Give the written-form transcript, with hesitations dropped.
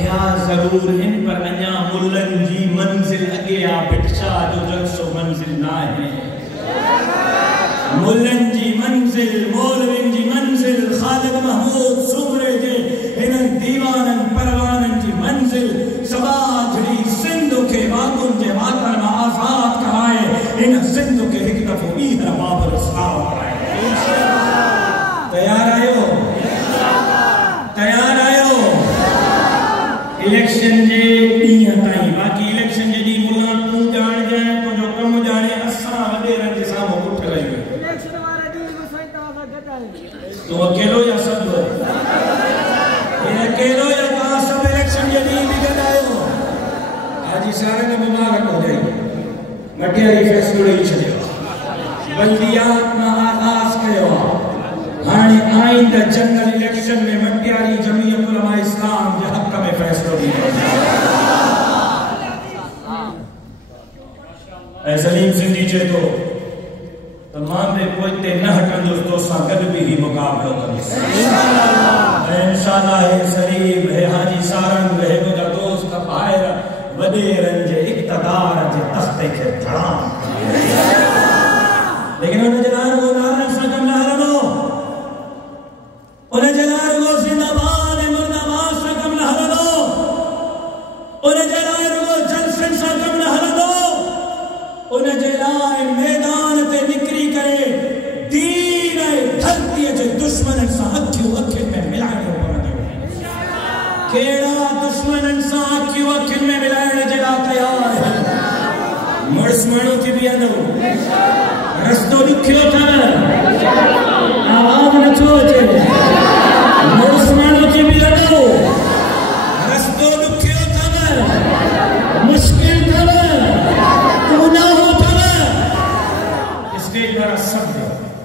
क्या जरूर इन पर अञा मुल्लन जी मंजिल अगे आ बिटशा जो जलसो मंजिल ना है। मुल्लन जी मंजिल, मौलविन जी मंजिल, खालिद महमूद सुमरे जे इन दीवानन परवानन जी मंजिल सबाजड़ी सिंध के वाकुन जे वातन में आजाद कराए। इन सिंध के एक दफो ई रबाब रसाव कराए। तैयार आयो? तैयार आयो? इलेक्शन जे ॾींहं ताईं, बाक़ी इलेक्शन जे ॾींहुं मुला तू जान जाए तो जो कम जाने असां वॾेरनि जे साम्हूं उठ रही इलेक्शन वारे ॾींहुं में साईं तव्हां सां गॾु आहियूं। तू अकेलो या सब? ये अकेलो या तव्हां सब इलेक्शन जे ॾींहुं बि गॾु आहियो? आज सारे ने मुबारक हो जाए। मटियारी फैसलो ॾेई छॾियो, बल्दियात मां आगाज़ कयो। हाणे आईंदा जनरल इलेक्शन में मटियारी जमीयत उलमा इस्लाम जे हक़ में फैसलो ॾींदो। ऐं सलीम सिंधी चए थो त मां बि पोइते न हटंदुसि, तोसां गॾु बि ही मुक़ाबिलो कंदुसि इंशाअल्लाह। हे सलीम, हे हाजी सारंग, हे मुंहिंजा दोस्त ॿाहिर वॾेरनि जे इक़्तिदार जे तख़्ते खे धड़ाम, लेकिन हुन जे लाइ उहो नारनि सां कमु न हलंदो। उन जे लाइ रुगो ज़िंदाबाद ऐं मुर्दाबाद सां कमु न हलंदो। उन जे लाइ रुगो जलसनि सां कमु न हलंदो। उन जे लाइ मैदान ते निकिरी करे दीन ऐं धरतीअ जे दुश्मननि सां अखियूं अखियुनि में मिलाइणो पवंदियूं। कहिड़ा दुश्मननि सां अखियूं अखियुनि में मिलाइण जे लाइ तयार आहिनि? मुड़ुस माण्हू थी बीहंदो, रस्तो ॾुखियो अथव, आवाज़ नथो अचे।